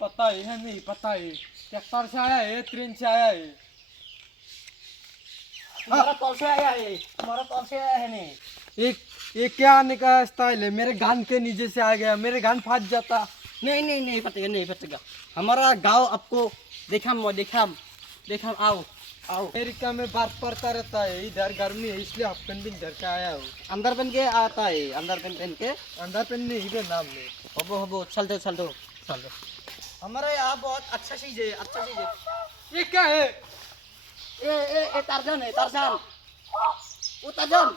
पता है नहीं पता है ट्रैक्टर से आया है ट्रेन से आया है हमारा तौल से आया है, हमारा तौल से आया है नहीं। एक क्या आने का स्टाइल है मेरे गान के नीचे से आ गया मेरे गान फाट जाता नहीं नहीं नहीं फटेगा, नहीं फटेगा। हमारा गांव आपको देखा आओ आओ। अमेरिका में बर्फ पड़ता रहता है इधर गर्मी है इसलिए हाफ पैंट भी इधर का आया हूँ अंदर पहन के आता है, अंदर पहन के अंदर पैंट नहीं इधर नाम में हबो चलते। हमारा यहाँ बहुत अच्छा चीज है, अच्छा चीज है। ये क्या है ए तारजान है, तारजान। वो तारजान।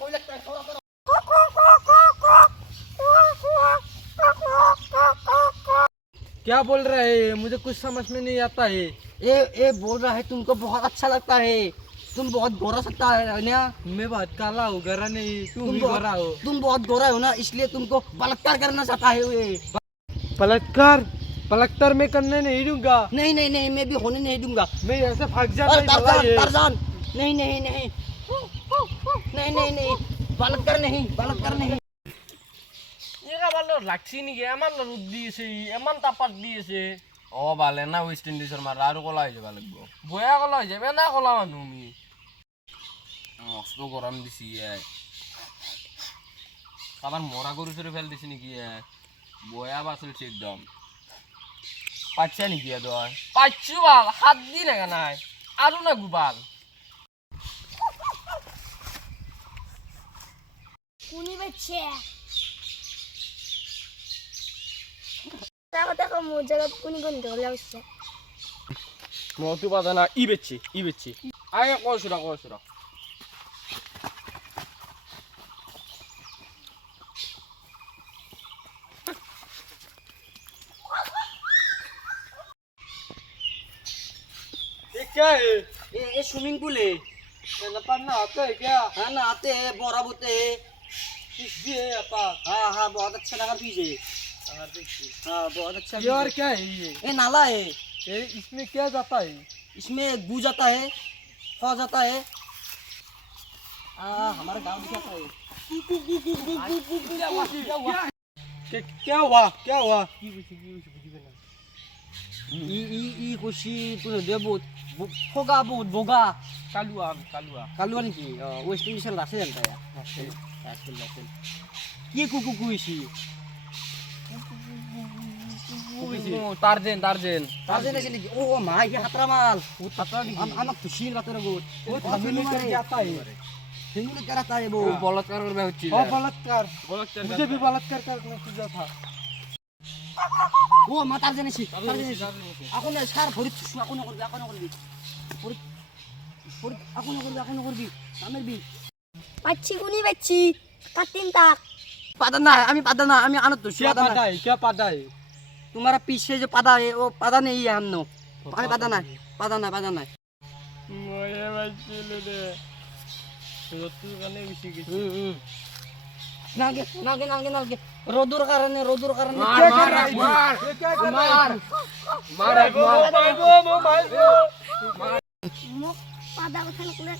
कोई लगता है थोड़ा करो। क्या बोल रहा है मुझे कुछ समझ में नहीं आता है ये बोल रहा है तुमको बहुत अच्छा लगता है, तुम बहुत गोरा सकता है ना। मैं बहुत काला हूँ गोरा नहीं तुम भी गोरा हो तुम बहुत गोरा हो ना, इसलिए तुमको बलात्कार करना चाहता है ये। पलटकर मैं करने नहीं दूंगा नहीं मैं भी होने नहीं दूंगा। मैं ऐसे भाग अरे जाता तारजान नहीं बलात्कार नहीं। এরা ভালো লাগছি নেকি এমান রোদ দিয়েছে এমান তাপাত দিয়েছে ও ভালে না ওয়েস্ট ইন্ডিজের মারা আর কলা হয়ে যাবে লাগবো বয়া কলা হয়ে যাবে না কলা মানুষ আমি মস্ত গরম দিছি আবার মরা গরু চরে ফেল দিছি নাকি বয়া বাসলছে একদম পাচ্ছা নাকি দয় পাচ্ছু ভাল হাত দি না নাই আরো না গুবাল কুনি বাচ্চা দেখো মোর জায়গা কুনি কোন ধরে আসছে মতু পাতা না ই বেচছি আগে কয়সুরা ये क्या है ये स्विमिंग पूल है। ना पढ़ना आता है क्या हाँ ना आते हैं, बोरा बोते हैं। किस है आता हाँ बहुत अच्छा नगर बीज है। हाँ बहुत अच्छा ये और क्या है ये नाला है, ये इसमें क्या जाता है इसमें गू जाता है, खा जाता है। हमारा गांव दिखाता है। क्या हुआ ई खुशी तूने दे बहुत फोगा बहुत बोगा কালুয়া कालुआ नहीं की वेस्ट इंडीज से लासे जानता है लासे ये कुकु कुइसी টার্জেন ताजे नहीं चलेगी। ओ माँ ये खतरा माल हम खुशी बात रहो वो हिंदू में जाता है हिंदू ने कराता है वो বলৎকার করবে হচ্ছিল और बलात्कार मुझे भी बलात्कार करना तुझा था ও মা তার জানিস এখন সার ভরি এখন করবি এখন করবি আমের বি পাচ্ছি কুনি বাচ্চি কাটিন তাক পাদা না আমি আনত তো क्या पता है तुम्हारा पीछे जो पदा है वो पदा नहीं है हमनो हमें पदा ना মরে বাচ্চিল রে রতুর কানে বেশি কিছু নাগে রোদুর কারণে মার মুখ পাদা কথা করে